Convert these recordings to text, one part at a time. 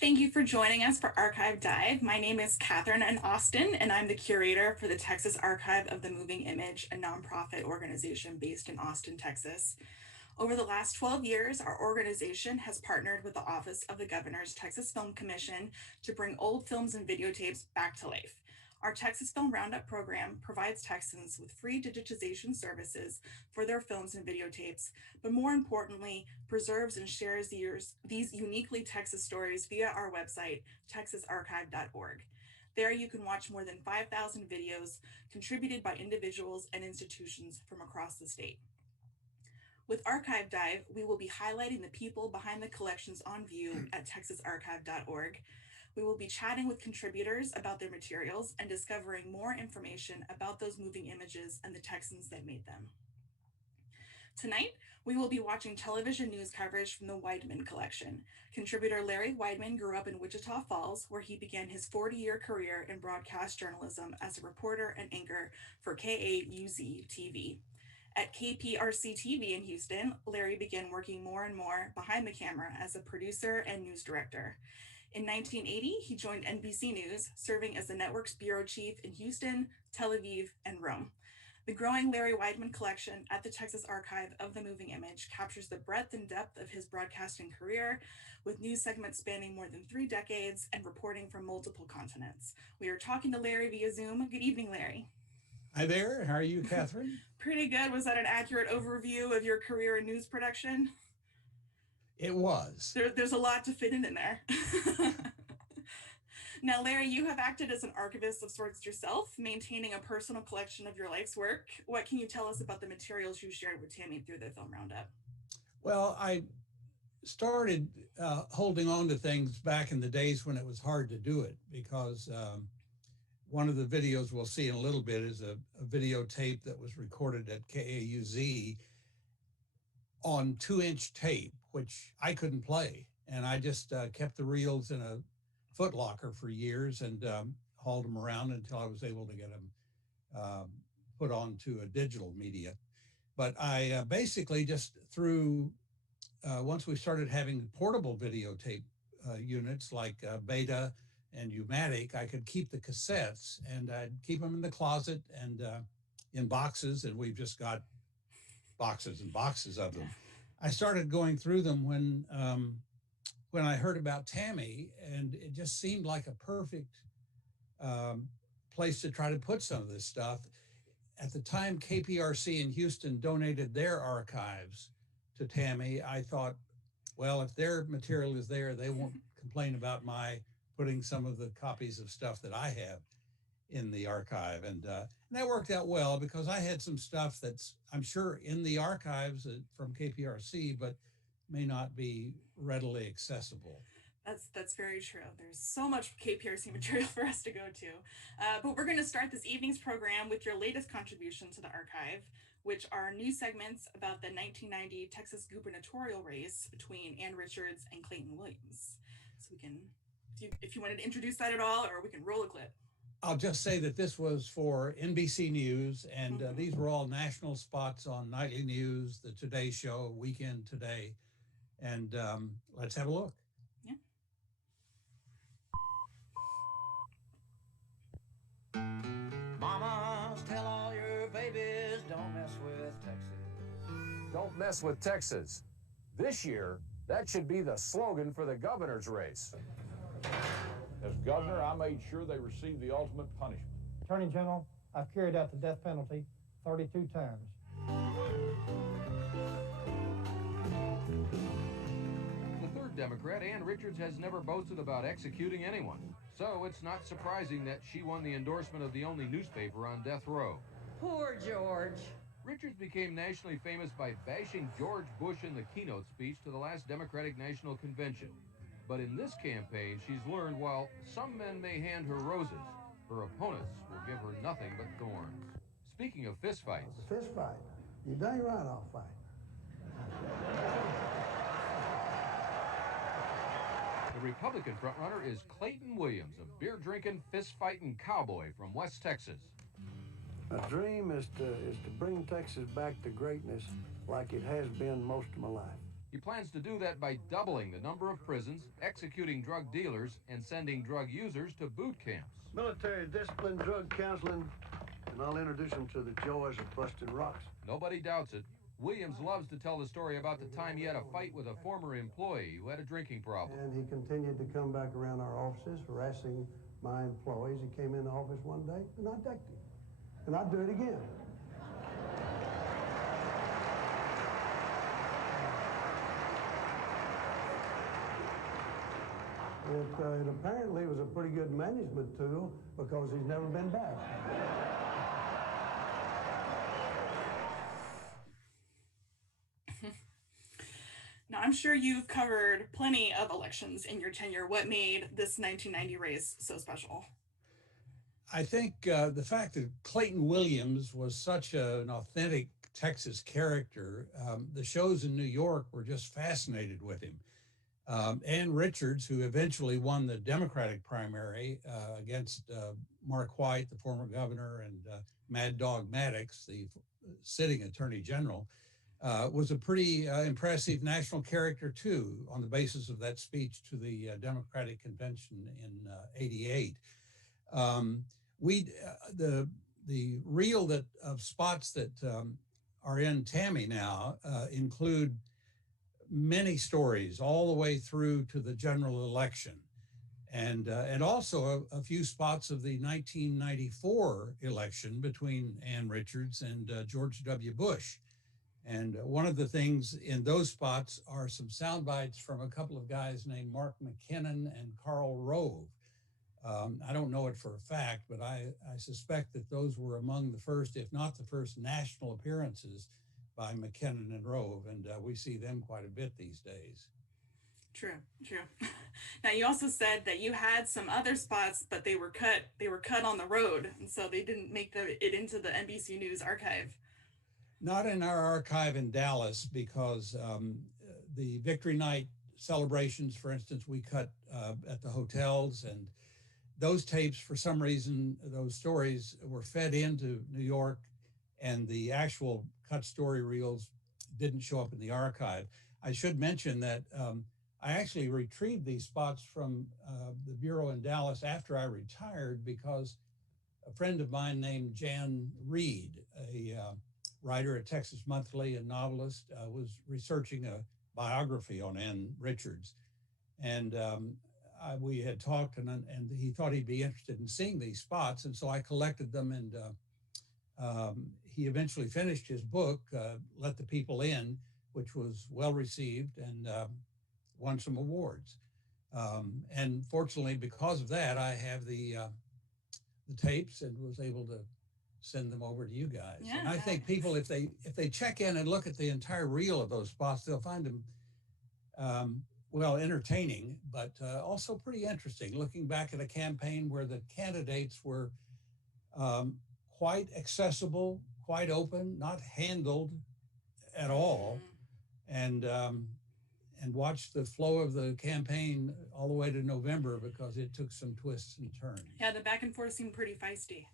Thank you for joining us for Archive Dive. My name is Catherine and Austin, and I'm the curator for the Texas Archive of the Moving Image, a nonprofit organization based in Austin, Texas. Over the last 12 years, our organization has partnered with the Office of the Governor's Texas Film Commission to bring old films and videotapes back to life. Our Texas Film Roundup program provides Texans with free digitization services for their films and videotapes, but more importantly, preserves and shares these uniquely Texas stories via our website, texasarchive.org. There you can watch more than 5,000 videos contributed by individuals and institutions from across the state. With Archive Dive, we will be highlighting the people behind the collections on view at texasarchive.org. We will be chatting with contributors about their materials and discovering more information about those moving images and the Texans that made them. Tonight, we will be watching television news coverage from the Weidman collection. Contributor Larry Weidman grew up in Wichita Falls, where he began his 40-year career in broadcast journalism as a reporter and anchor for KAUZ TV. At KPRC TV in Houston, Larry began working more and more behind the camera as a producer and news director. In 1980, he joined NBC News, serving as the network's bureau chief in Houston, Tel Aviv, and Rome. The growing Larry Weidman collection at the Texas Archive of the Moving Image captures the breadth and depth of his broadcasting career, with news segments spanning more than 3 decades and reporting from multiple continents. We are talking to Larry via Zoom. Good evening, Larry. Hi there. How are you, Catherine? Pretty good. Was that an accurate overview of your career in news production? It was. There's a lot to fit in there. Now, Larry, you have acted as an archivist of sorts yourself, maintaining a personal collection of your life's work. What can you tell us about the materials you shared with TAMI through the Film Roundup? Well, I started holding on to things back in the days when it was hard to do it, because one of the videos we'll see in a little bit is a videotape that was recorded at KAUZ on 2-inch tape, which I couldn't play. And I just kept the reels in a footlocker for years and hauled them around until I was able to get them put onto a digital media. But I basically just through, once we started having portable videotape units like Beta and U-matic, I could keep the cassettes and I'd keep them in the closet and in boxes, and we've just got boxes and boxes of them. I started going through them when I heard about TAMI, and it just seemed like a perfect place to try to put some of this stuff. At the time, KPRC in Houston donated their archives to TAMI. I thought, well, if their material is there, they won't complain about my putting some of the copies of stuff that I have in the archive. And that worked out well, because I had some stuff that's, I'm sure, in the archives from KPRC, but may not be readily accessible. That's very true. There's so much KPRC material for us to go to. But we're going to start this evening's program with your latest contribution to the archive, which are news segments about the 1990 Texas gubernatorial race between Ann Richards and Clayton Williams. So we can, if you wanted to introduce that at all, or we can roll a clip. I'll just say that this was for NBC News, and these were all national spots on nightly news, the Today Show, Weekend Today. And let's have a look. Yeah. Mamas, tell all your babies, don't mess with Texas. Don't mess with Texas. This year, that should be the slogan for the governor's race. As governor, I made sure they received the ultimate punishment. Attorney General, I've carried out the death penalty 32 times. The third Democrat, Ann Richards, has never boasted about executing anyone. So it's not surprising that she won the endorsement of the only newspaper on death row. Poor George. Richards became nationally famous by bashing George Bush in the keynote speech to the last Democratic National Convention. But in this campaign, she's learned while some men may hand her roses, her opponents will give her nothing but thorns. Speaking of fistfights. Fist fight. You dang right I'll fight. The Republican frontrunner is Clayton Williams, a beer-drinking, fist-fighting cowboy from West Texas. My dream is to bring Texas back to greatness like it has been most of my life. He plans to do that by doubling the number of prisons, executing drug dealers, and sending drug users to boot camps. Military discipline, drug counseling, and I'll introduce them to the joys of busting rocks. Nobody doubts it. Williams loves to tell the story about the time he had a fight with a former employee who had a drinking problem. And he continued to come back around our offices, harassing my employees. He came in the office one day, and I decked him. And I'd do it again. It apparently was a pretty good management tool because he's never been back. Now, I'm sure you've covered plenty of elections in your tenure. What made this 1990 race so special? I think the fact that Clayton Williams was such an authentic Texas character, the shows in New York were just fascinated with him. Ann Richards, who eventually won the Democratic primary against Mark White, the former governor, and Mad Dog Maddox, the sitting attorney general, was a pretty impressive national character too, on the basis of that speech to the Democratic convention in '88. The reel of spots that are in TAMI now include many stories all the way through to the general election, and also a few spots of the 1994 election between Ann Richards and George W. Bush. And one of the things in those spots are some sound bites from a couple of guys named Mark McKinnon and Karl Rove. I don't know it for a fact, but I suspect that those were among the first, if not the first, national appearances by McKinnon and Rove, and we see them quite a bit these days. True. Now, you also said that you had some other spots, but they were cut on the road, and so they didn't make it into the NBC News archive. Not in our archive in Dallas, because the Victory Night celebrations, for instance, we cut at the hotels, and those tapes, for some reason, those stories were fed into New York, and the actual cut story reels didn't show up in the archive. I should mention that I actually retrieved these spots from the Bureau in Dallas after I retired, because a friend of mine named Jan Reed, a writer at Texas Monthly and novelist, was researching a biography on Ann Richards. And we had talked, and he thought he'd be interested in seeing these spots. And so I collected them, and he eventually finished his book, Let the People In, which was well received and won some awards. And fortunately, because of that, I have the tapes and was able to send them over to you guys. Yeah, and I think people, if they check in and look at the entire reel of those spots, they'll find them well, entertaining, but also pretty interesting. Looking back at a campaign where the candidates were quite accessible, quite open, not handled at all, and watch the flow of the campaign all the way to November, because it took some twists and turns. Yeah, the back and forth seemed pretty feisty.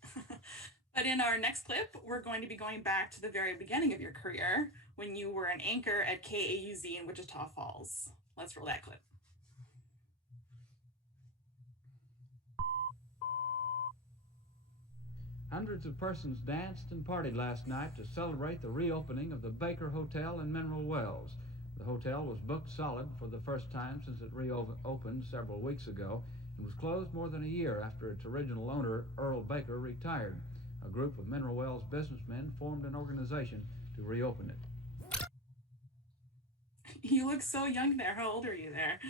But in our next clip, we're going to be going back to the very beginning of your career, when you were an anchor at KAUZ in Wichita Falls. Let's roll that clip. Hundreds of persons danced and partied last night to celebrate the reopening of the Baker Hotel in Mineral Wells. The hotel was booked solid for the first time since it reopened several weeks ago, and was closed more than a year after its original owner, Earl Baker, retired. A group of Mineral Wells businessmen formed an organization to reopen it. You look so young there. How old are you there?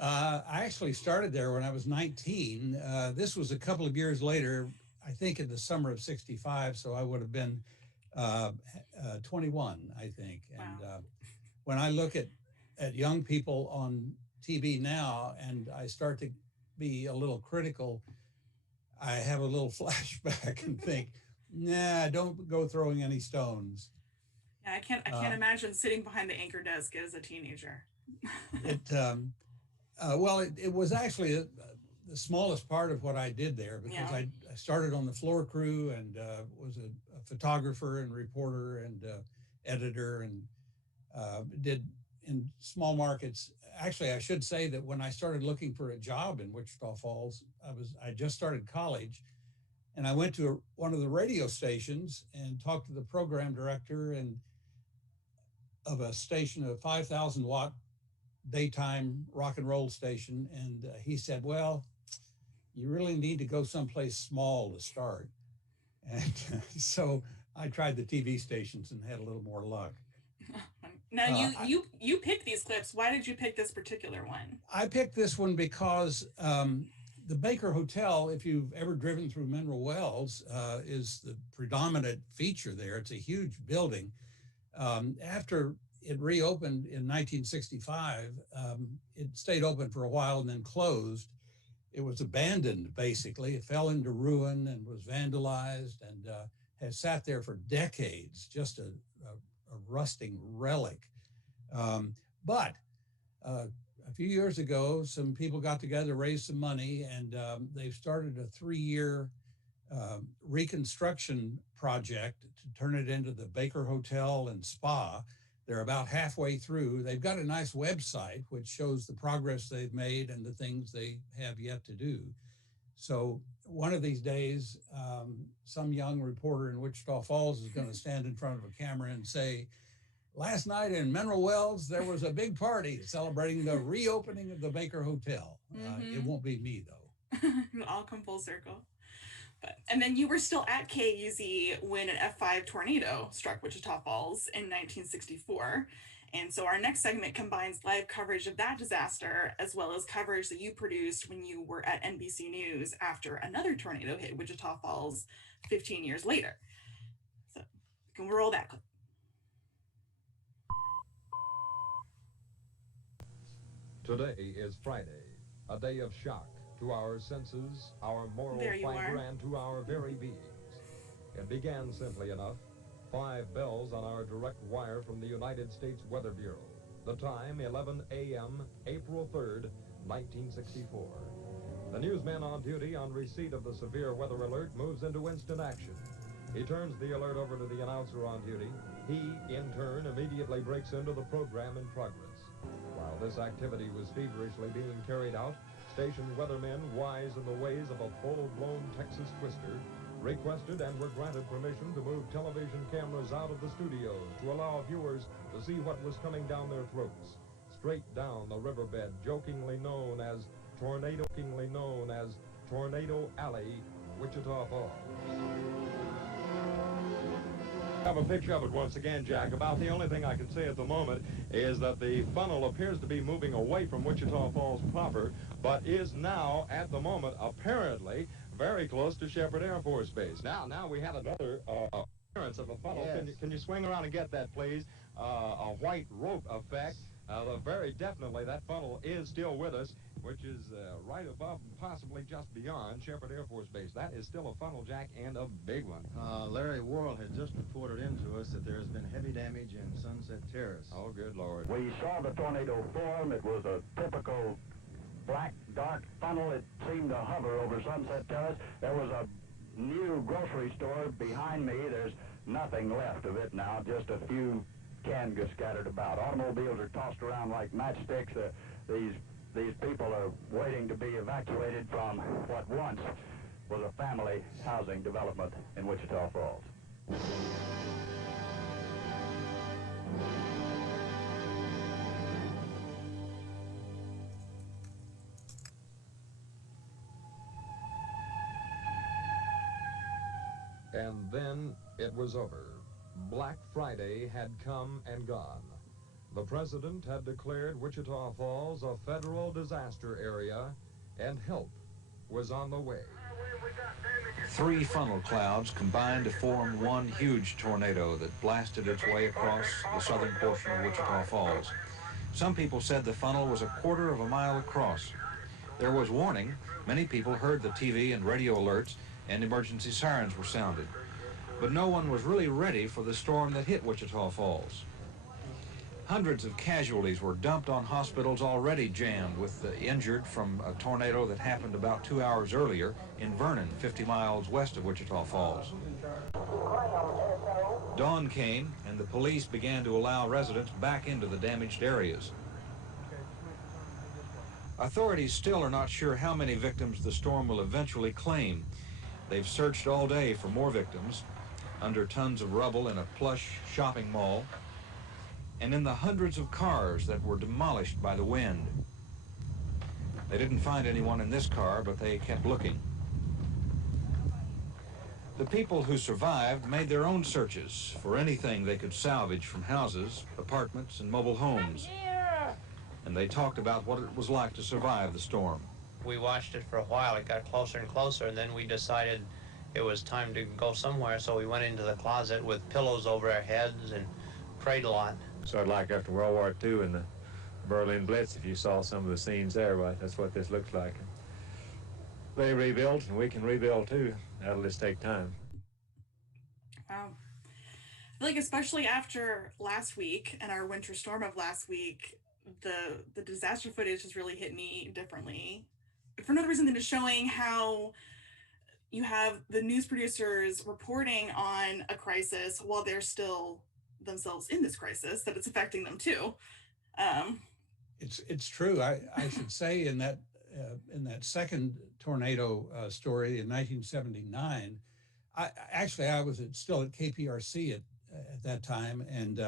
I actually started there when I was 19. This was a couple of years later, I think in the summer of '65, so I would have been 21, I think. Wow. And when I look at young people on TV now, and I start to be a little critical, I have a little flashback and think, nah, don't go throwing any stones. Yeah, I can't imagine sitting behind the anchor desk as a teenager. It was actually the smallest part of what I did there, because I started on the floor crew and was a photographer and reporter and editor, and did in small markets. Actually, I should say that when I started looking for a job in Wichita Falls, I just started college, and I went to one of the radio stations and talked to the program director and of a station, a 5,000 watt daytime rock and roll station. And he said, well, you really need to go someplace small to start. And so I tried the TV stations and had a little more luck. Now you picked these clips. Why did you pick this particular one? I picked this one because the Baker Hotel, if you've ever driven through Mineral Wells, is the predominant feature there. It's a huge building. After it reopened in 1965, it stayed open for a while and then closed. It was abandoned, basically. It fell into ruin and was vandalized and has sat there for decades, just a rusting relic. But a few years ago, some people got together, raised some money, and they've started a 3-year reconstruction project to turn it into the Baker Hotel and Spa. They're about halfway through. They've got a nice website which shows the progress they've made and the things they have yet to do. So one of these days, some young reporter in Wichita Falls is going to stand in front of a camera and say, last night in Mineral Wells, there was a big party celebrating the reopening of the Baker Hotel. It won't be me, though. I'll come full circle. And then you were still at KUZ when an F5 tornado struck Wichita Falls in 1964. And so our next segment combines live coverage of that disaster as well as coverage that you produced when you were at NBC News after another tornado hit Wichita Falls 15 years later. So you can roll that clip. Today is Friday, a day of shock to our senses, our moral fiber, and to our very beings. It began simply enough. 5 bells on our direct wire from the United States Weather Bureau. The time, 11 a.m., April 3rd, 1964. The newsman on duty on receipt of the severe weather alert moves into instant action. He turns the alert over to the announcer on duty. He, in turn, immediately breaks into the program in progress. While this activity was feverishly being carried out, station weathermen, wise in the ways of a full-blown Texas twister, requested and were granted permission to move television cameras out of the studios to allow viewers to see what was coming down their throats. Straight down the riverbed, jokingly known as Tornado Alley, Wichita Falls. I have a picture of it once again, Jack. About the only thing I can say at the moment is that the funnel appears to be moving away from Wichita Falls proper, but is now, at the moment, apparently very close to Sheppard Air Force Base. Now we have another appearance of a funnel. Yes. Can you swing around and get that, please? A white rope effect. Very definitely that funnel is still with us, which is right above and possibly just beyond Sheppard Air Force Base. That is still a funnel, Jack, and a big one. Larry Worrell has just reported into us that there has been heavy damage in Sunset Terrace. Oh, good Lord. We saw the tornado form. It was a typical black, dark funnel. It seemed to hover over Sunset Terrace. There was a new grocery store behind me. There's nothing left of it now, just a few canned goods scattered about. Automobiles are tossed around like matchsticks. These people are waiting to be evacuated from what once was a family housing development in Wichita Falls. And then it was over. Black Friday had come and gone. The president had declared Wichita Falls a federal disaster area, and help was on the way. 3 funnel clouds combined to form one huge tornado that blasted its way across the southern portion of Wichita Falls. Some people said the funnel was a quarter of a mile across. There was warning. Many people heard the TV and radio alerts, and emergency sirens were sounded. But no one was really ready for the storm that hit Wichita Falls. Hundreds of casualties were dumped on hospitals already jammed with the injured from a tornado that happened about 2 hours earlier in Vernon, 50 miles west of Wichita Falls. Dawn came, and the police began to allow residents back into the damaged areas. Authorities still are not sure how many victims the storm will eventually claim. They've searched all day for more victims, under tons of rubble in a plush shopping mall, and in the hundreds of cars that were demolished by the wind. They didn't find anyone in this car, but they kept looking. The people who survived made their own searches for anything they could salvage from houses, apartments, and mobile homes. And they talked about what it was like to survive the storm. We watched it for a while. It got closer and closer, and then we decided it was time to go somewhere, so we went into the closet with pillows over our heads and prayed a lot. Sort of like after World War II and the Berlin Blitz, if you saw some of the scenes there, right, that's what this looks like. They rebuilt, and we can rebuild too. That'll just take time. Wow. I feel like especially after last week and our winter storm of last week, the disaster footage has really hit me differently. For no other reason than just showing how you have the news producers reporting on a crisis while they're still themselves in this crisis, that it's affecting them too. It's true. I should say in that second tornado story in 1979, I was still at KPRC at that time, and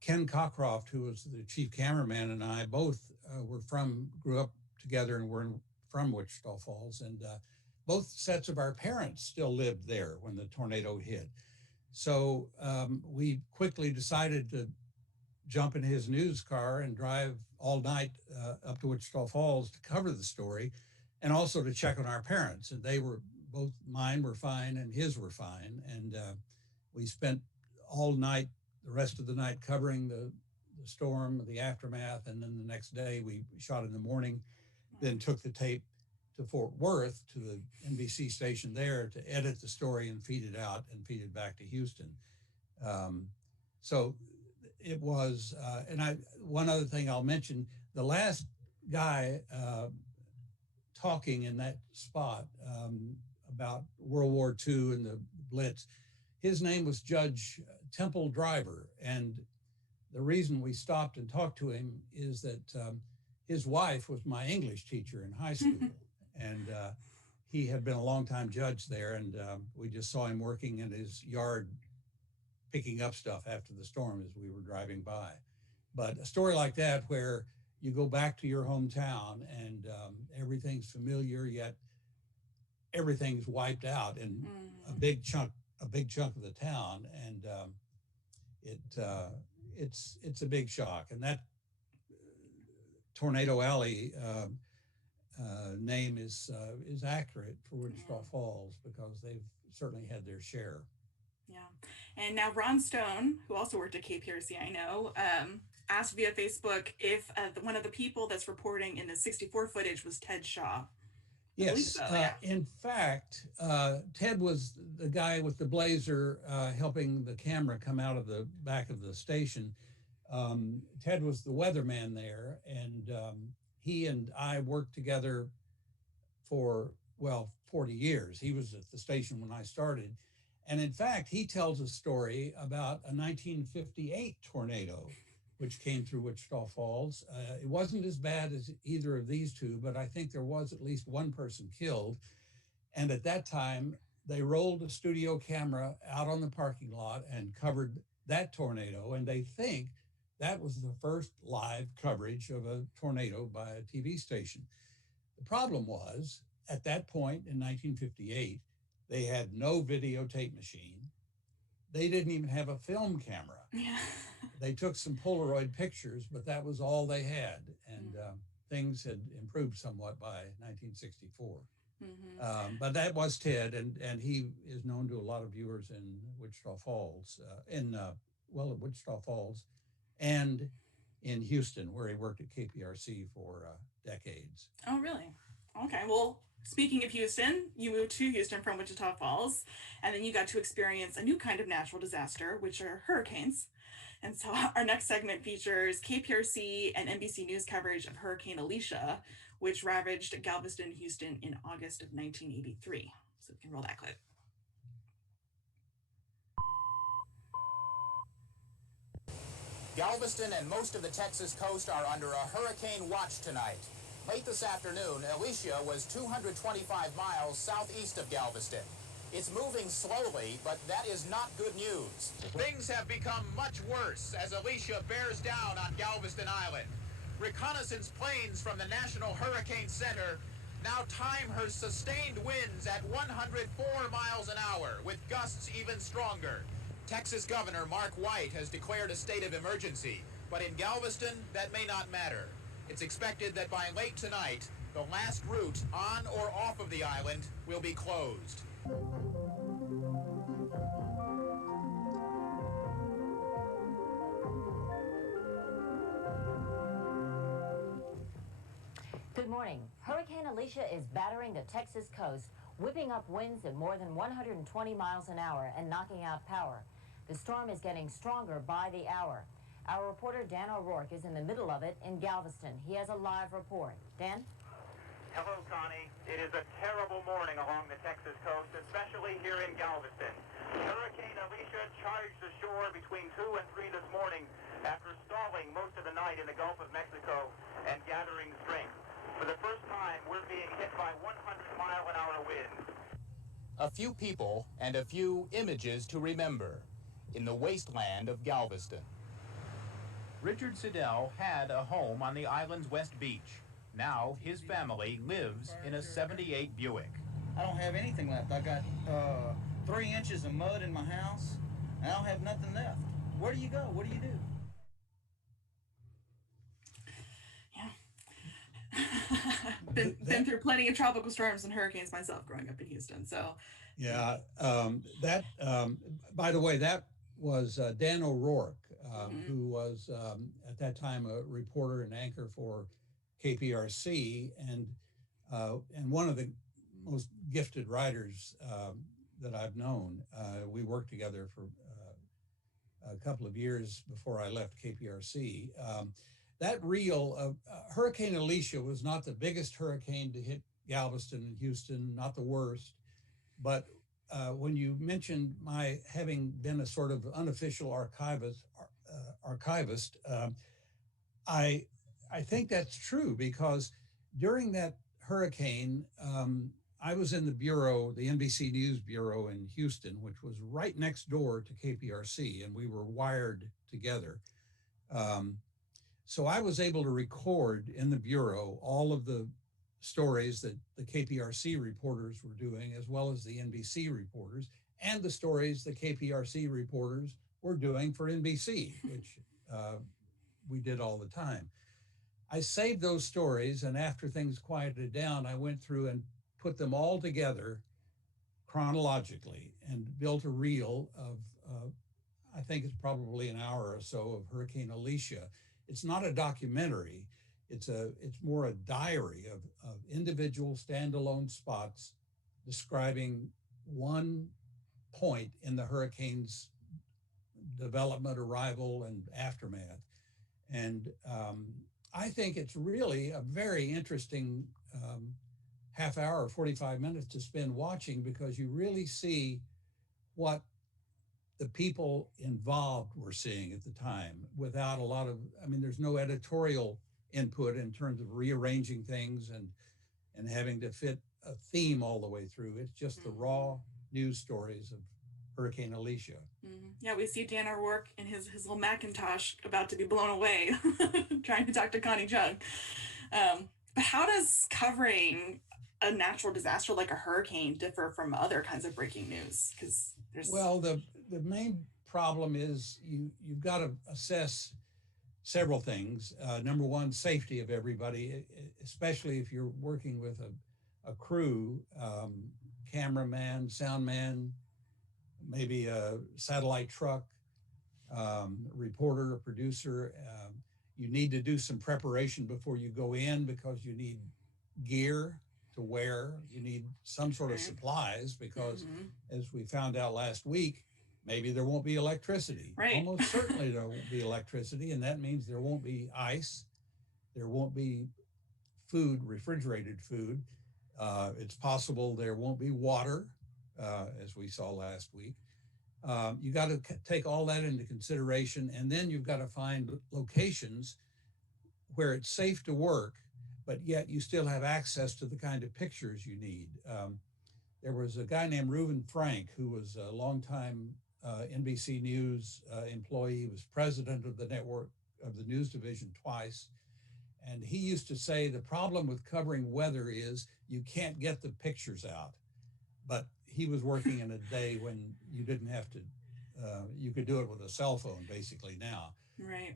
Ken Cockcroft, who was the chief cameraman, and I both grew up together and were from Wichita Falls, and both sets of our parents still lived there when the tornado hit. So we quickly decided to jump in his news car and drive all night up to Wichita Falls to cover the story, and also to check on our parents. And mine were fine and his were fine. And we spent all night, the rest of the night, covering the storm, the aftermath. And then the next day we shot in the morning, then took the tape to Fort Worth, to the NBC station there, to edit the story and feed it out and feed it back to Houston. So it was, one other thing I'll mention, the last guy talking in that spot about World War II and the Blitz, his name was Judge Temple Driver. And the reason we stopped and talked to him is that his wife was my English teacher in high school. And he had been a longtime judge there, and we just saw him working in his yard picking up stuff after the storm as we were driving by. But a story like that, where you go back to your hometown and everything's familiar, yet everything's wiped out in a big chunk of the town, and it's a big shock. And that Tornado Alley name is accurate for Wichita Falls, because they've certainly had their share. Yeah. And now Ron Stone, who also worked at KPRC, I know, asked via Facebook if one of the people that's reporting in the 64 footage was Ted Shaw. Yes. In fact, Ted was the guy with the blazer helping the camera come out of the back of the station. Ted was the weatherman there, and he and I worked together for, 40 years. He was at the station when I started. And in fact, he tells a story about a 1958 tornado, which came through Wichita Falls. It wasn't as bad as either of these two, but I think there was at least one person killed. And at that time, they rolled a studio camera out on the parking lot and covered that tornado. And they think that was the first live coverage of a tornado by a TV station. The problem was, at that point in 1958, they had no videotape machine. They didn't even have a film camera. Yeah. They took some Polaroid pictures, but that was all they had. And things had improved somewhat by 1964. Mm-hmm. But that was Ted, and he is known to a lot of viewers in Wichita Falls, Wichita Falls, and in Houston, where he worked at KPRC for decades. Oh, really? Okay. Well, speaking of Houston, you moved to Houston from Wichita Falls, and then you got to experience a new kind of natural disaster, which are hurricanes. And so our next segment features KPRC and NBC News coverage of Hurricane Alicia, which ravaged Galveston, Houston in August of 1983. So we can roll that clip. Galveston and most of the Texas coast are under a hurricane watch tonight. Late this afternoon, Alicia was 225 miles southeast of Galveston. It's moving slowly, but that is not good news. Things have become much worse as Alicia bears down on Galveston Island. Reconnaissance planes from the National Hurricane Center now time her sustained winds at 104 miles an hour, with gusts even stronger. Texas Governor Mark White has declared a state of emergency, but in Galveston, that may not matter. It's expected that by late tonight, the last route on or off of the island will be closed. Good morning. Hurricane Alicia is battering the Texas coast, whipping up winds at more than 120 miles an hour and knocking out power. The storm is getting stronger by the hour. Our reporter Dan O'Rourke is in the middle of it in Galveston. He has a live report. Dan? Hello, Connie. It is a terrible morning along the Texas coast, especially here in Galveston. Hurricane Alicia charged the shore between 2 and 3 this morning after stalling most of the night in the Gulf of Mexico and gathering strength. For the first time, we're being hit by 100-mile-an-hour winds. A few people and a few images to remember in the wasteland of Galveston. Richard Siddell had a home on the island's west beach. Now his family lives in a '78 Buick. I don't have anything left. I got 3 inches of mud in my house, and I don't have nothing left. Where do you go? What do you do? Been through plenty of tropical storms and hurricanes myself growing up in Houston. So yeah, by the way, that was Dan O'Rourke, who was at that time a reporter and anchor for KPRC, and one of the most gifted writers that I've known. We worked together for a couple of years before I left KPRC. That reel of Hurricane Alicia was not the biggest hurricane to hit Galveston and Houston, not the worst. But when you mentioned my having been a sort of unofficial archivist, I think that's true, because during that hurricane, I was in the bureau, the NBC News bureau in Houston, which was right next door to KPRC, and we were wired together. So I was able to record in the bureau all of the stories that the KPRC reporters were doing, as well as the NBC reporters, and the stories the KPRC reporters were doing for NBC, which we did all the time. I saved those stories, and after things quieted down, I went through and put them all together chronologically and built a reel of, I think it's probably an hour or so of Hurricane Alicia. It's not a documentary. It's more a diary of individual standalone spots describing one point in the hurricane's development, arrival, and aftermath. And I think it's really a very interesting half hour or 45 minutes to spend watching, because you really see what the people involved were seeing at the time without a lot of, there's no editorial input in terms of rearranging things and having to fit a theme all the way through. It's just the raw news stories of Hurricane Alicia. Yeah, we see Dan O'Rourke in his little Macintosh about to be blown away, trying to talk to Connie Chung. But how does covering a natural disaster like a hurricane differ from other kinds of breaking news? Because well, the main problem is you've got to assess several things. Number one, safety of everybody, especially if you're working with a crew, cameraman, sound man, maybe a satellite truck, reporter, a producer. You need to do some preparation before you go in, because you need gear to wear. You need some sort of supplies, because as we found out last week, maybe there won't be electricity. Right. Almost certainly there won't be electricity, and that means there won't be ice. There won't be food, refrigerated food. It's possible there won't be water, as we saw last week. You got to take all that into consideration, and then you've got to find locations where it's safe to work, but yet you still have access to the kind of pictures you need. There was a guy named Reuben Frank, who was a longtime NBC News employee. He was president of the network, of the news division twice. And he used to say the problem with covering weather is you can't get the pictures out. But he was working in a day when you didn't have to, you could do it with a cell phone basically now. Right.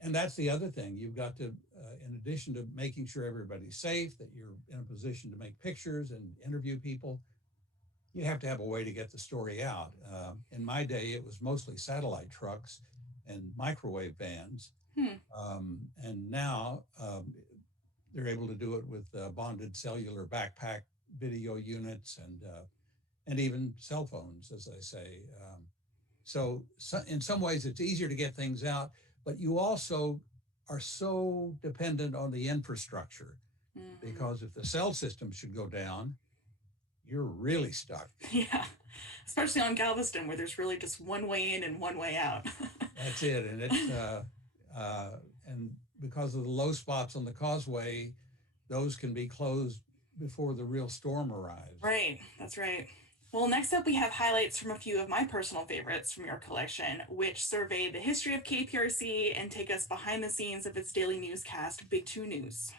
And that's the other thing. You've got to, in addition to making sure everybody's safe, that you're in a position to make pictures and interview people, you have to have a way to get the story out. In my day, it was mostly satellite trucks and microwave vans. And now they're able to do it with bonded cellular backpack video units and even cell phones, as I say. So in some ways, it's easier to get things out, but you also are so dependent on the infrastructure, because if the cell system should go down, you're really stuck. Yeah, especially on Galveston, where there's really just one way in and one way out. That's it, and it's and because of the low spots on the causeway, those can be closed before the real storm arrives. Right, that's right. Well, next up we have highlights from a few of my personal favorites from your collection, which survey the history of KPRC and take us behind the scenes of its daily newscast, Big 2 News.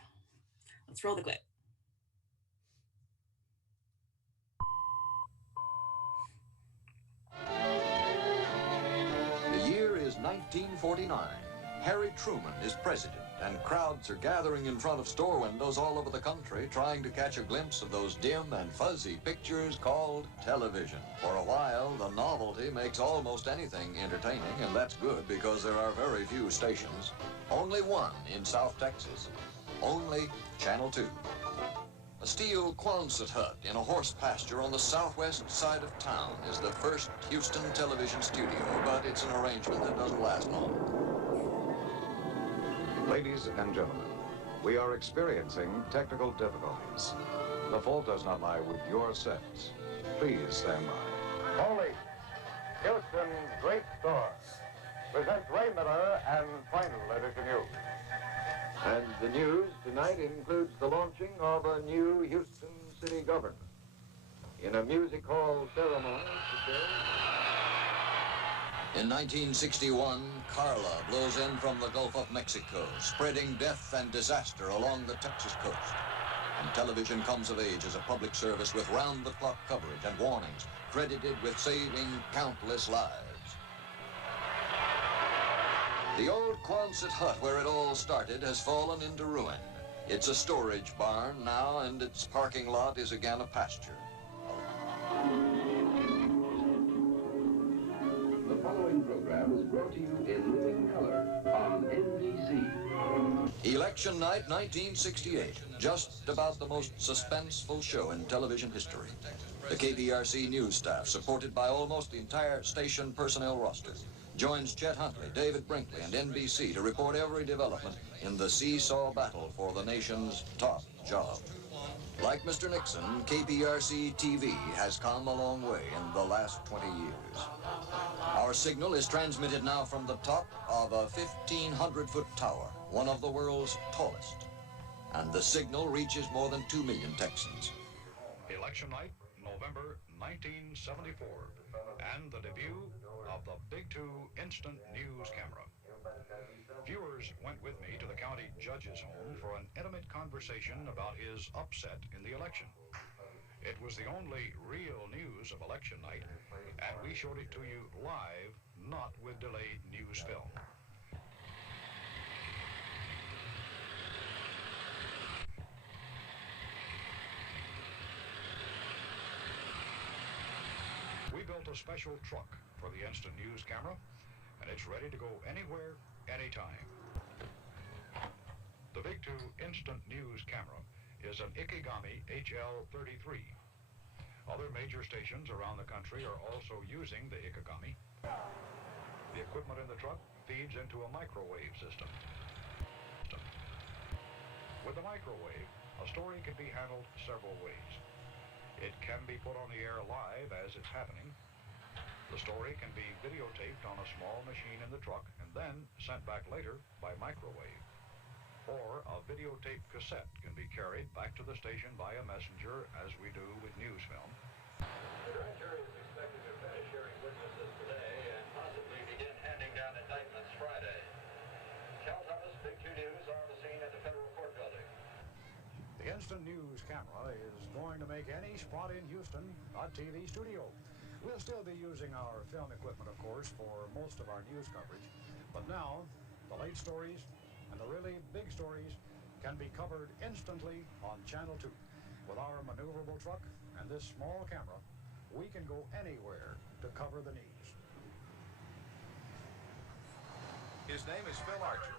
Let's roll the clip. The year is 1949. Harry Truman is president, and crowds are gathering in front of store windows all over the country trying to catch a glimpse of those dim and fuzzy pictures called television. For a while, the novelty makes almost anything entertaining, and that's good because there are very few stations. Only one in South Texas. Only Channel 2. A steel Quonset hut in a horse pasture on the southwest side of town is the first Houston television studio, but it's an arrangement that doesn't last long. Ladies and gentlemen, we are experiencing technical difficulties. The fault does not lie with your sets. Please stand by. Holy, Houston's great store presents Ray Miller and Final Edition News. And the news tonight includes the launching of a new Houston city government. In a music hall ceremony today. In 1961, Carla blows in from the Gulf of Mexico, spreading death and disaster along the Texas coast. And television comes of age as a public service with round-the-clock coverage and warnings, credited with saving countless lives. The old Quonset hut where it all started has fallen into ruin. It's a storage barn now, and its parking lot is again a pasture. The following program is brought to you in living color on NBC. Election night 1968, just about the most suspenseful show in television history. The KPRC news staff, supported by almost the entire station personnel roster, joins Chet Huntley, David Brinkley, and NBC to report every development in the seesaw battle for the nation's top job. Like Mr. Nixon, KPRC TV has come a long way in the last 20 years. Our signal is transmitted now from the top of a 1,500-foot tower, one of the world's tallest. And the signal reaches more than 2 million Texans. Election night, November 1974, and the debut of the Big 2 Instant News Camera. Viewers went with me to the county judge's home for an intimate conversation about his upset in the election. It was the only real news of election night, and we showed it to you live, not with delayed news film. We built a special truck for the Instant News Camera, and it's ready to go anywhere, anytime. The Big 2 Instant News Camera is an Ikegami HL33. Other major stations around the country are also using the Ikegami. The equipment in the truck feeds into a microwave system. With the microwave, a story can be handled several ways. It can be put on the air live as it's happening. The story can be videotaped on a small machine in the truck and then sent back later by microwave. Or a videotape cassette can be carried back to the station by a messenger, as we do with news film. The director is expected to finish hearing witnesses today and possibly begin handing down indictments Friday. Cal Thomas, Big 2 News, on the scene at the Federal Court Building. The instant news camera is going to make any spot in Houston a TV studio. We'll still be using our film equipment, of course, for most of our news coverage. But now, the late stories and the really big stories can be covered instantly on Channel 2. With our maneuverable truck and this small camera, we can go anywhere to cover the news. His name is Phil Archer.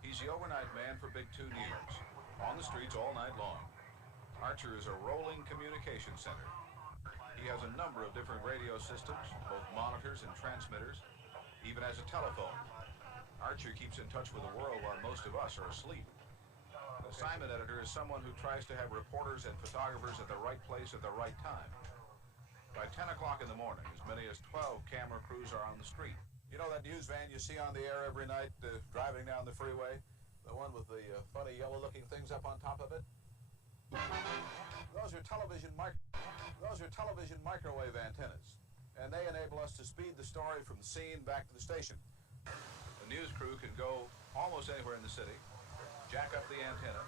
He's the overnight man for Big 2 News, on the streets all night long. Archer is a rolling communication center. He has a number of different radio systems, both monitors and transmitters, even has a telephone. Archer keeps in touch with the world while most of us are asleep. The assignment editor is someone who tries to have reporters and photographers at the right place at the right time. By 10 o'clock in the morning, as many as 12 camera crews are on the street. You know that news van you see on the air every night driving down the freeway? The one with the funny yellow-looking things up on top of it? Those are television microwave antennas, and they enable us to speed the story from the scene back to the station. The news crew can go almost anywhere in the city, jack up the antenna,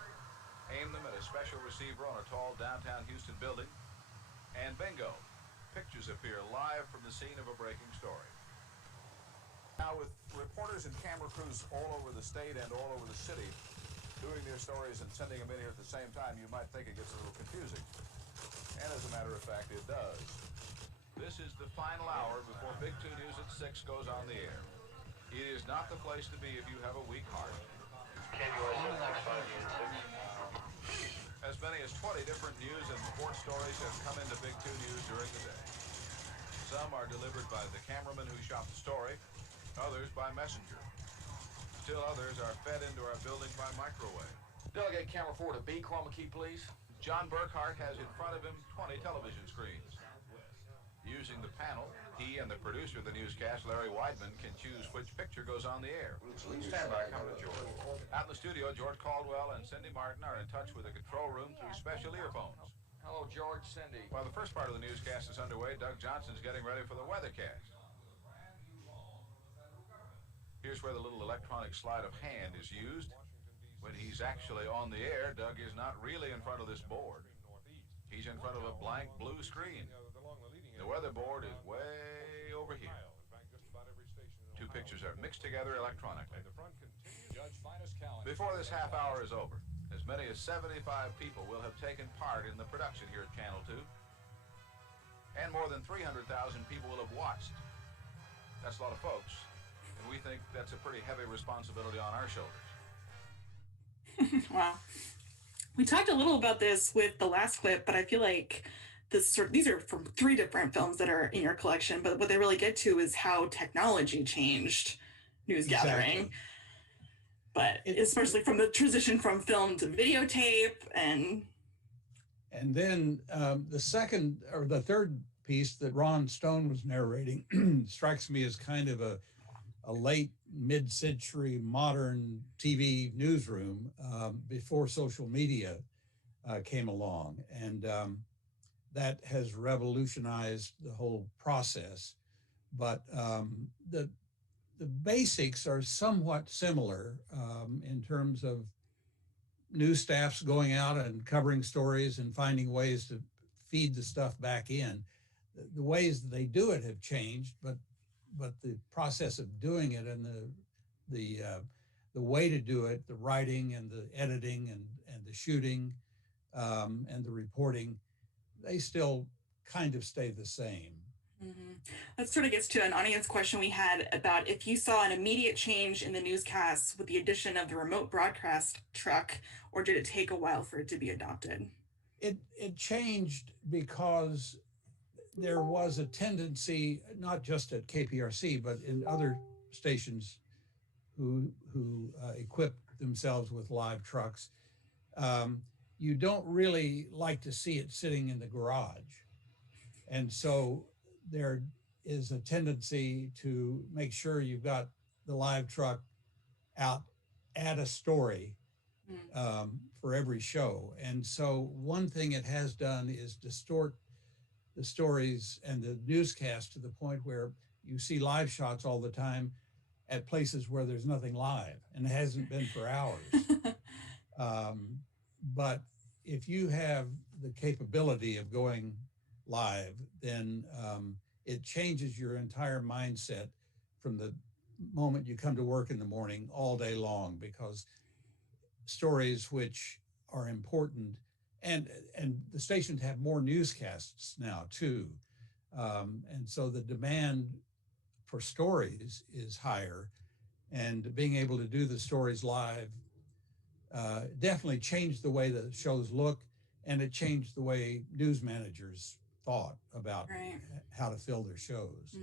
aim them at a special receiver on a tall downtown Houston building, and bingo, pictures appear live from the scene of a breaking story. Now, with reporters and camera crews all over the state and all over the city doing their stories and sending them in here at the same time, you might think it gets a little confusing. And as a matter of fact, it does. This is the final hour before Big 2 News at 6 goes on the air. It is not the place to be if you have a weak heart. As many as 20 different news and sports stories have come into Big 2 News during the day. Some are delivered by the cameraman who shot the story, others by messenger. Still others are fed into our building by microwave. Delegate camera 4 to B, chroma key, please. John Burkhart has in front of him 20 television screens. Using the panel, he and the producer of the newscast, Larry Weidman, can choose which picture goes on the air. Stand by, coming to George. Out in the studio, George Caldwell and Cindy Martin are in touch with the control room through special earphones. Hello, George, Cindy. While the first part of the newscast is underway, Doug Johnson's getting ready for the weathercast. Here's where the little electronic sleight of hand is used. When he's actually on the air, Doug is not really in front of this board. He's in front of a blank blue screen. The weather board is way over here. Two pictures are mixed together electronically. Before this half hour is over, as many as 75 people will have taken part in the production here at Channel 2. And more than 300,000 people will have watched. That's a lot of folks. And we think that's a pretty heavy responsibility on our shoulders. Wow. We talked a little about this with the last clip, but I feel like these are from 3 different films that are in your collection, but what they really get to is how technology changed news gathering. But especially from the transition from film to videotape and then the second or the third piece that Ron Stone was narrating strikes me as kind of a late mid-century modern TV newsroom before social media came along. And that has revolutionized the whole process. But the basics are somewhat similar in terms of news staffs going out and covering stories and finding ways to feed the stuff back in. The ways that they do it have changed, but the process of doing it and the way to do it, the writing and the editing and the shooting and the reporting, they still kind of stay the same. Mm-hmm. That sort of gets to an audience question we had about if you saw an immediate change in the newscasts with the addition of the remote broadcast truck, or did it take a while for it to be adopted? It changed because there was a tendency, not just at KPRC, but in other stations who equipped themselves with live trucks. You don't really like to see it sitting in the garage. And so is a tendency to make sure you've got the live truck out at a story for every show. And so one thing it has done is distort the stories and the newscast to the point where you see live shots all the time at places where there's nothing live, and it hasn't been for hours. But if you have the capability of going live, then it changes your entire mindset from the moment you come to work in the morning all day long, because stories which are important, and the stations have more newscasts now too. And so the demand for stories is higher, and being able to do the stories live definitely changed the way the shows look, and it changed the way news managers thought about how to fill their shows.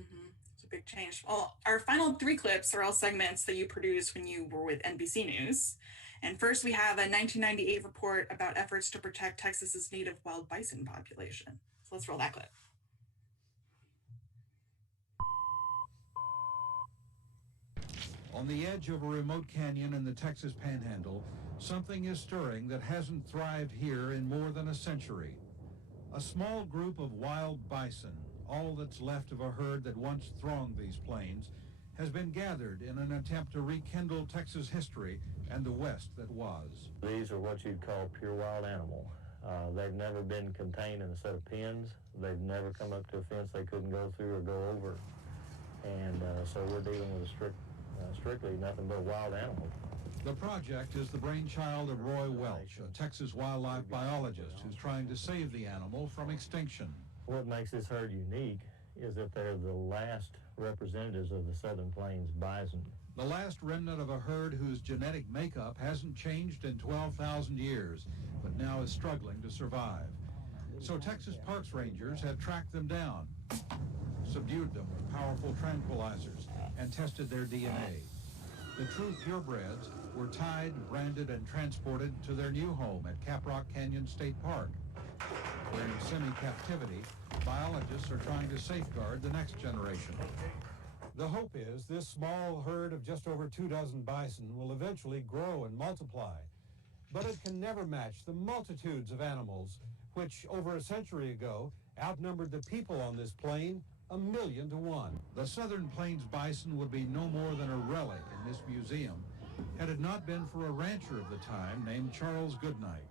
It's a big change. Well, our final 3 clips are all segments that you produced when you were with NBC News. And first we have a 1998 report about efforts to protect Texas's native wild bison population. So let's roll that clip. On the edge of a remote canyon in the Texas Panhandle, something is stirring that hasn't thrived here in more than a century. A small group of wild bison, all that's left of a herd that once thronged these plains, has been gathered in an attempt to rekindle Texas history and the West that was. These are what you'd call pure wild animal. They've never been contained in a set of pens. They've never come up to a fence they couldn't go through or go over. And so we're dealing with strictly nothing but wild animals. The project is the brainchild of Roy Welch, a Texas wildlife biologist who's trying to save the animal from extinction. What makes this herd unique is that they're the last representatives of the Southern Plains bison. The last remnant of a herd whose genetic makeup hasn't changed in 12,000 years, but now is struggling to survive. So Texas Parks Rangers have tracked them down, subdued them with powerful tranquilizers, and tested their DNA. The true purebreds were tied, branded, and transported to their new home at Caprock Canyon State Park, where in semi-captivity, biologists are trying to safeguard the next generation. The hope is this small herd of just over 24 bison will eventually grow and multiply, but it can never match the multitudes of animals which, over a century ago, outnumbered the people on this plain 1,000,000 to 1. The Southern Plains bison would be no more than a relic in this museum had it not been for a rancher of the time named Charles Goodnight.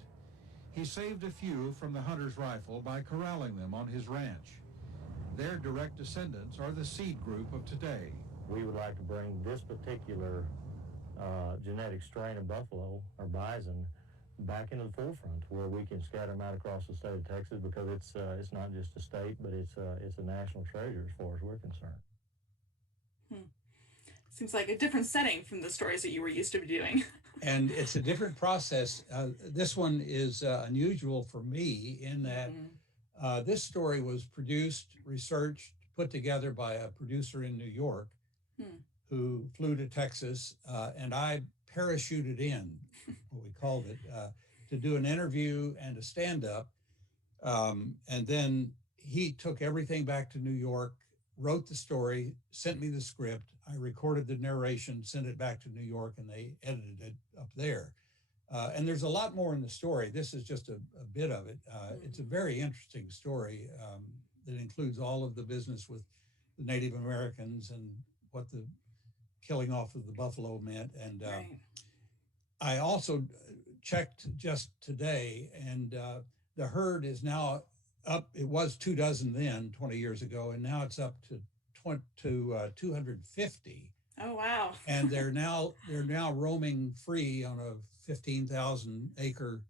He saved a few from the hunter's rifle by corralling them on his ranch. Their direct descendants are the seed group of today. We would like to bring this particular genetic strain of buffalo or bison back into the forefront, where we can scatter them out across the state of Texas, because it's not just a state, but it's a national treasure as far as we're concerned. Seems like a different setting from the stories that you were used to doing. And it's a different process. This one is unusual for me in that this story was produced, researched, put together by a producer in New York who flew to Texas, and I parachuted in, what we called it, to do an interview and a stand-up. And then he took everything back to New York, wrote the story, sent me the script. I recorded the narration, sent it back to New York, and they edited it up there. And there's a lot more in the story. This is just a bit of it. It's a very interesting story that includes all of the business with the Native Americans and what the killing off of the buffalo meant. And I also checked just today, and the herd is now up. It was 24 then, 20 years ago, and now it's up to 250. Oh, wow. And they're now roaming free on a 15,000 acre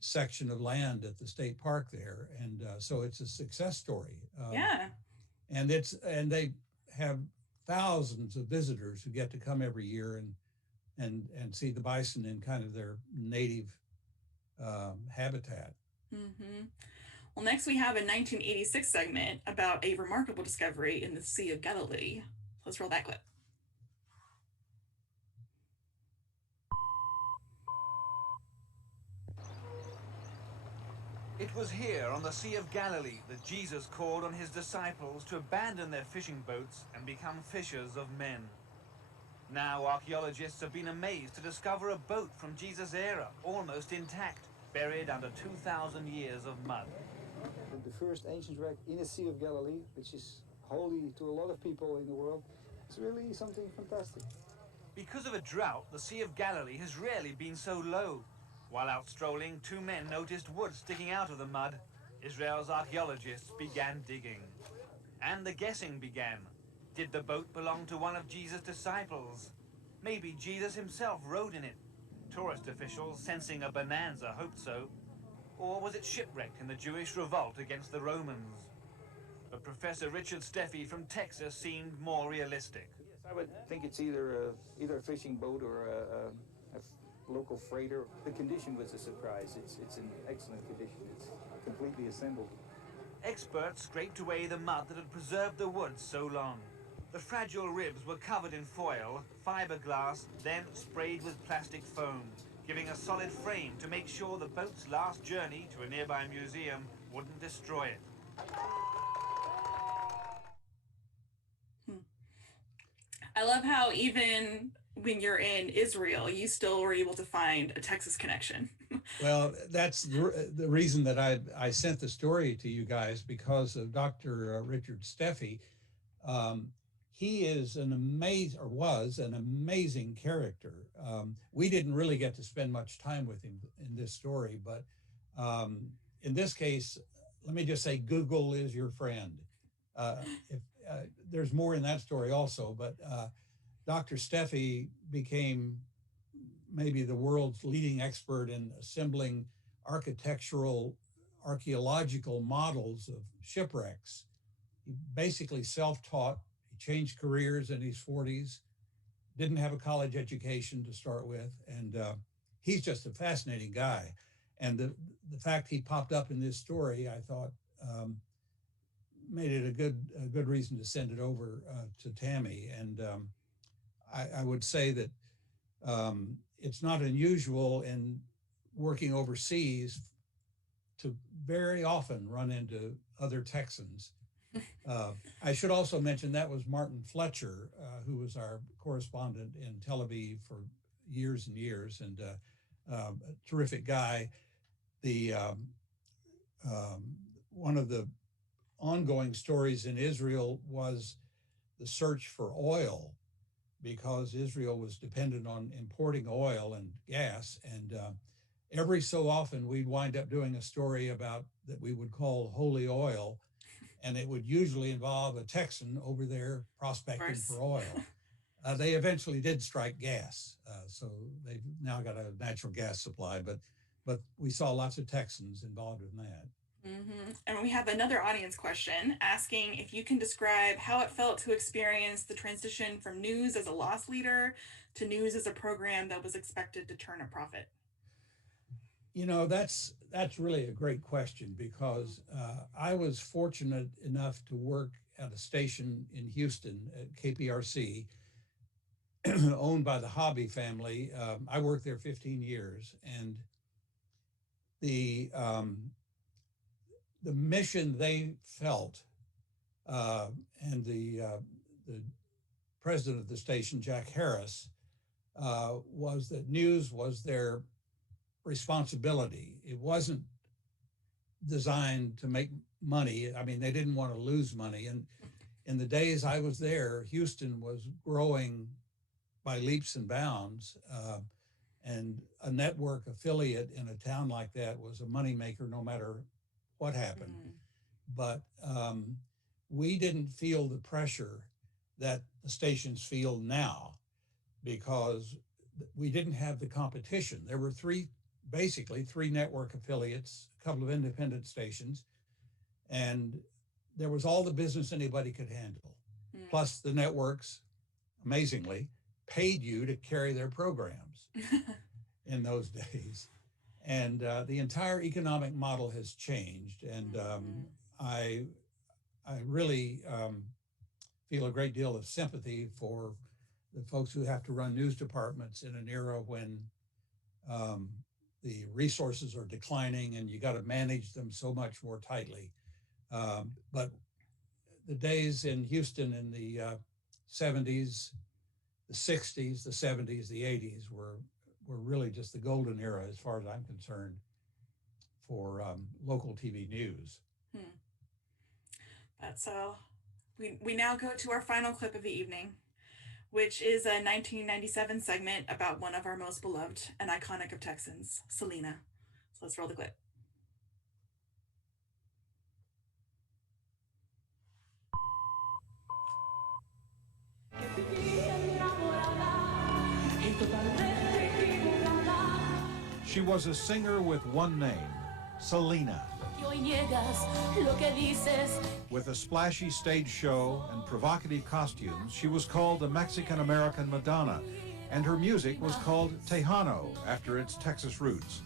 section of land at the state park there. And so it's a success story. Yeah. And they have thousands of visitors who get to come every year and see the bison in kind of their native habitat. Well, next we have a 1986 segment about a remarkable discovery in the Sea of Galilee. Let's roll that clip. It was here on the Sea of Galilee that Jesus called on his disciples to abandon their fishing boats and become fishers of men. Now archaeologists have been amazed to discover a boat from Jesus' era, almost intact, buried under 2,000 years of mud. The first ancient wreck in the Sea of Galilee, which is holy to a lot of people in the world, it's really something fantastic. Because of a drought, the Sea of Galilee has rarely been so low. While out strolling, two men noticed wood sticking out of the mud. Israel's archaeologists began digging. And the guessing began. Did the boat belong to one of Jesus' disciples? Maybe Jesus himself rode in it. Tourist officials, sensing a bonanza, hoped so. Or was it shipwrecked in the Jewish revolt against the Romans? But Professor Richard Steffi from Texas seemed more realistic. Yes, I would think it's either a fishing boat or a local freighter. The condition was a surprise. It's in excellent condition. It's completely assembled. Experts scraped away the mud that had preserved the wood so long. The fragile ribs were covered in foil, fiberglass, then sprayed with plastic foam, giving a solid frame to make sure the boat's last journey to a nearby museum wouldn't destroy it. I love how even when you're in Israel, you still were able to find a Texas connection. Well, that's the reason that I sent the story to you guys, because of Dr. Richard Steffi. He is was an amazing character. We didn't really get to spend much time with him in this story, but in this case, let me just say, Google is your friend. There's more in that story also, but Dr. Steffi became maybe the world's leading expert in assembling archaeological models of shipwrecks. He basically self-taught. He changed careers in his 40s, didn't have a college education to start with, and he's just a fascinating guy. And the fact he popped up in this story, I thought, made it a good reason to send it over to TAMI. And I would say that it's not unusual in working overseas to very often run into other Texans. I should also mention that was Martin Fletcher, who was our correspondent in Tel Aviv for years and years, and a terrific guy. One of the ongoing stories in Israel was the search for oil, because Israel was dependent on importing oil and gas. And every so often we'd wind up doing a story about that we would call holy oil. And it would usually involve a Texan over there prospecting for oil. They eventually did strike gas. So they've now got a natural gas supply, but we saw lots of Texans involved in that. Mm-hmm. And we have another audience question asking if you can describe how it felt to experience the transition from news as a loss leader to news as a program that was expected to turn a profit. You know, that's really a great question, because I was fortunate enough to work at a station in Houston at KPRC, owned by the Hobby family. I worked there 15 years, and the mission they felt, and the president of the station, Jack Harris, was that news was their responsibility. It wasn't designed to make money. I mean, they didn't want to lose money. And in the days I was there, Houston was growing by leaps and bounds. And a network affiliate in a town like that was a moneymaker no matter what happened. But we didn't feel the pressure that the stations feel now, because we didn't have the competition. There were basically three network affiliates, a couple of independent stations, and there was all the business anybody could handle. Plus the networks, amazingly, paid you to carry their programs in those days. And the entire economic model has changed. And I really feel a great deal of sympathy for the folks who have to run news departments in an era when the resources are declining and you got to manage them so much more tightly. But the days in Houston in the 70s, the 60s, the 70s, the 80s were really just the golden era, as far as I'm concerned, for local TV news. But so we now go to our final clip of the evening, which is a 1997 segment about one of our most beloved and iconic of Texans, Selena. So let's roll the clip. She was a singer with one name, Selena. With a splashy stage show and provocative costumes, she was called the Mexican-American Madonna, and her music was called Tejano, after its Texas roots.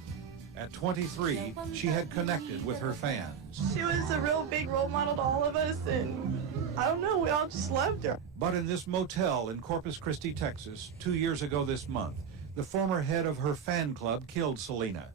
At 23, she had connected with her fans. She was a real big role model to all of us, and I don't know, we all just loved her. But in this motel in Corpus Christi, Texas, 2 years ago this month, the former head of her fan club killed Selena.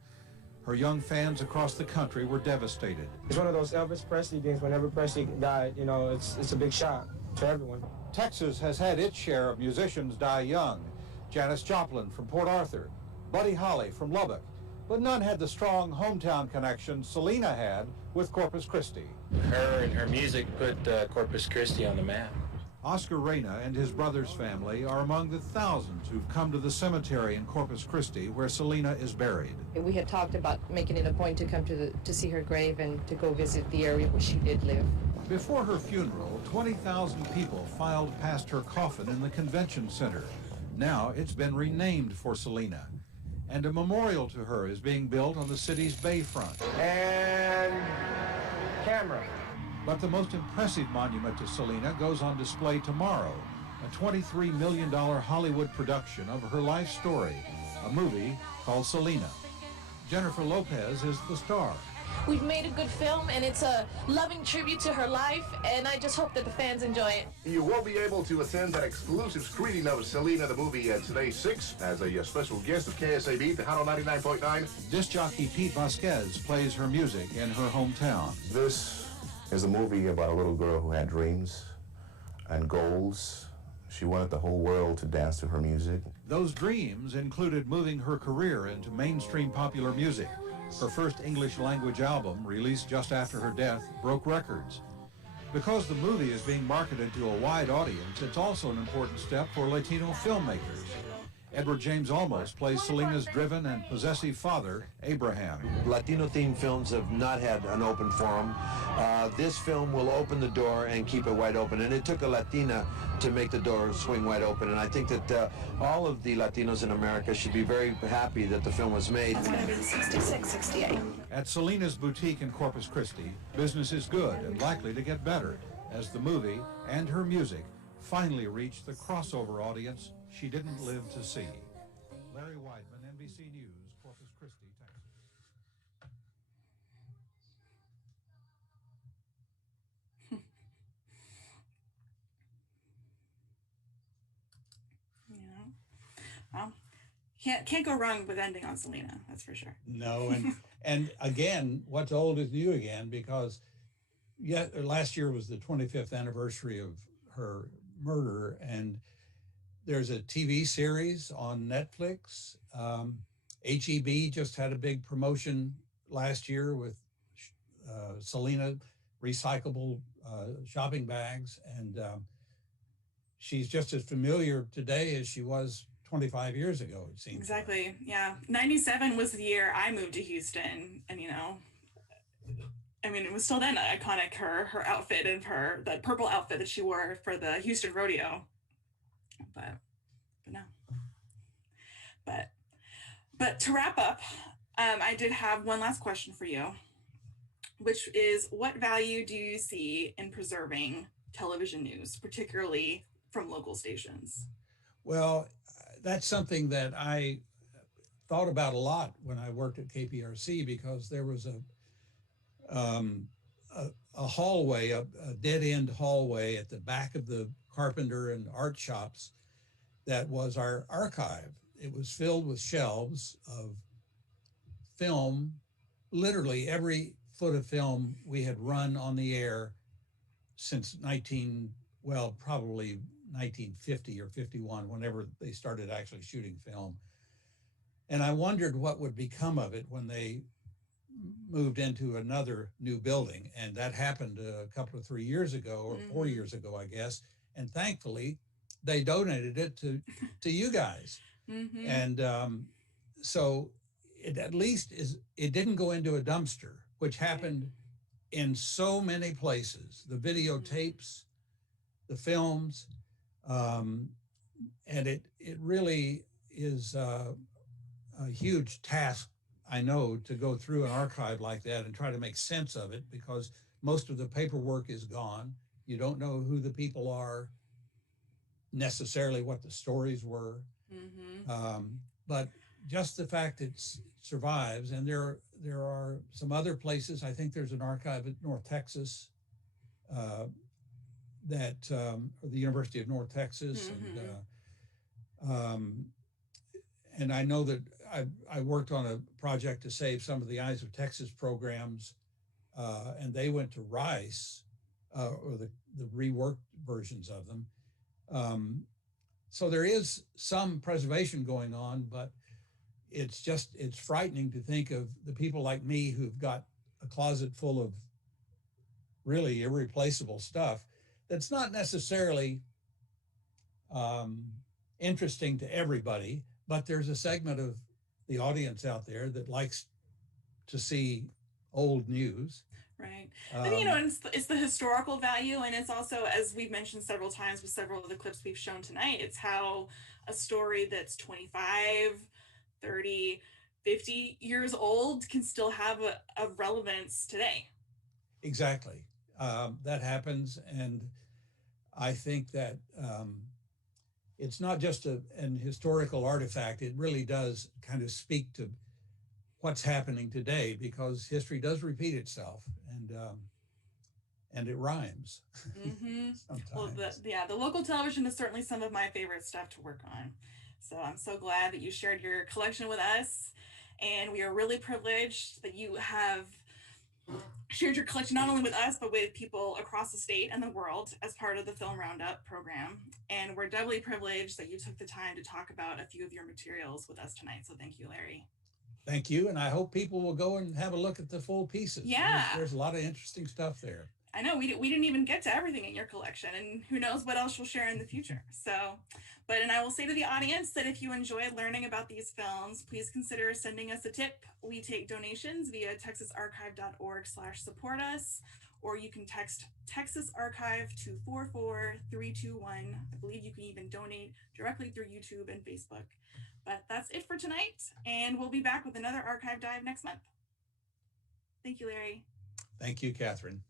Her young fans across the country were devastated. It's one of those Elvis Presley things. Whenever Presley died, you know, it's a big shock to everyone. Texas has had its share of musicians die young. Janis Joplin from Port Arthur, Buddy Holly from Lubbock, but none had the strong hometown connection Selena had with Corpus Christi. Her and her music put Corpus Christi on the map. Oscar Reyna and his brother's family are among the thousands who've come to the cemetery in Corpus Christi where Selena is buried. We had talked about making it a point to come to see her grave and to go visit the area where she did live. Before her funeral, 20,000 people filed past her coffin in the convention center. Now it's been renamed for Selena, and a memorial to her is being built on the city's bayfront. And camera. But the most impressive monument to Selena goes on display tomorrow, a $23 million Hollywood production of her life story, a movie called Selena. Jennifer Lopez is the star. We've made a good film, and it's a loving tribute to her life, and I just hope that the fans enjoy it. You will be able to attend that exclusive screening of Selena, the movie, at today 6 as a special guest of KSAB, the Hot 99.9. Disc jockey Pete Vasquez plays her music in her hometown. This is a movie about a little girl who had dreams and goals. She wanted the whole world to dance to her music. Those dreams included moving her career into mainstream popular music. Her first English language album, released just after her death, broke records. Because the movie is being marketed to a wide audience, it's also an important step for Latino filmmakers. Edward James Olmos plays Selena's driven and possessive father, Abraham. Latino-themed films have not had an open forum. This film will open the door and keep it wide open. And it took a Latina to make the door swing wide open. And I think that all of the Latinos in America should be very happy that the film was made. 166.68. At Selena's boutique in Corpus Christi, business is good and likely to get better as the movie and her music finally reach the crossover audience she didn't live to see. Larry Weidman, NBC News, Corpus Christi, Texas. Well, can't go wrong with ending on Selena, that's for sure. No, and again, what's old is new again, because last year was the 25th anniversary of her murder, and there's a TV series on Netflix. HEB just had a big promotion last year with Selena recyclable shopping bags, and she's just as familiar today as she was 25 years ago, it seems. Exactly, yeah. 97 was the year I moved to Houston, and I mean, it was still then iconic, her outfit and that purple outfit that she wore for the Houston rodeo. But no. But to wrap up, I did have one last question for you, which is, what value do you see in preserving television news, particularly from local stations? Well, that's something that I thought about a lot when I worked at KPRC, because there was a hallway, a dead-end hallway at the back of the carpenter and art shops that was our archive. It was filled with shelves of film, literally every foot of film we had run on the air since probably 1950 or 51, whenever they started actually shooting film. And I wondered what would become of it when they moved into another new building. And that happened a couple of 3 years ago, or 4 years ago, I guess. And thankfully, they donated it to you guys. And so it at least it didn't go into a dumpster, which happened in so many places. The videotapes, the films, and it really is a huge task, I know, to go through an archive like that and try to make sense of it, because most of the paperwork is gone. You don't know who the people are, necessarily what the stories were. But just the fact it survives, and there are some other places. I think there's an archive at North Texas, or the University of North Texas, and I know that I worked on a project to save some of the Eyes of Texas programs, and they went to Rice, or the reworked versions of them. So there is some preservation going on, but it's frightening to think of the people like me who've got a closet full of really irreplaceable stuff that's not necessarily interesting to everybody, but there's a segment of the audience out there that likes to see old news. Right. I think, it's the historical value, and it's also, as we've mentioned several times with several of the clips we've shown tonight, it's how a story that's 25, 30, 50 years old can still have a relevance today. Exactly. That happens, and I think that it's not just an historical artifact. It really does kind of speak to what's happening today, because history does repeat itself, and it rhymes. Well, the local television is certainly some of my favorite stuff to work on. So I'm so glad that you shared your collection with us, and we are really privileged that you have shared your collection not only with us, but with people across the state and the world as part of the Film Roundup program. And we're doubly privileged that you took the time to talk about a few of your materials with us tonight. So thank you, Larry. Thank you, and I hope people will go and have a look at the full pieces. Yeah. There's a lot of interesting stuff there. I know we didn't even get to everything in your collection, and who knows what else you'll share in the future. And I will say to the audience that if you enjoyed learning about these films, please consider sending us a tip. We take donations via texasarchive.org/support us, or you can text Texas Archive to 44321. I believe you can even donate directly through YouTube and Facebook. But that's it for tonight, and we'll be back with another archive dive next month. Thank you, Larry. Thank you, Catherine.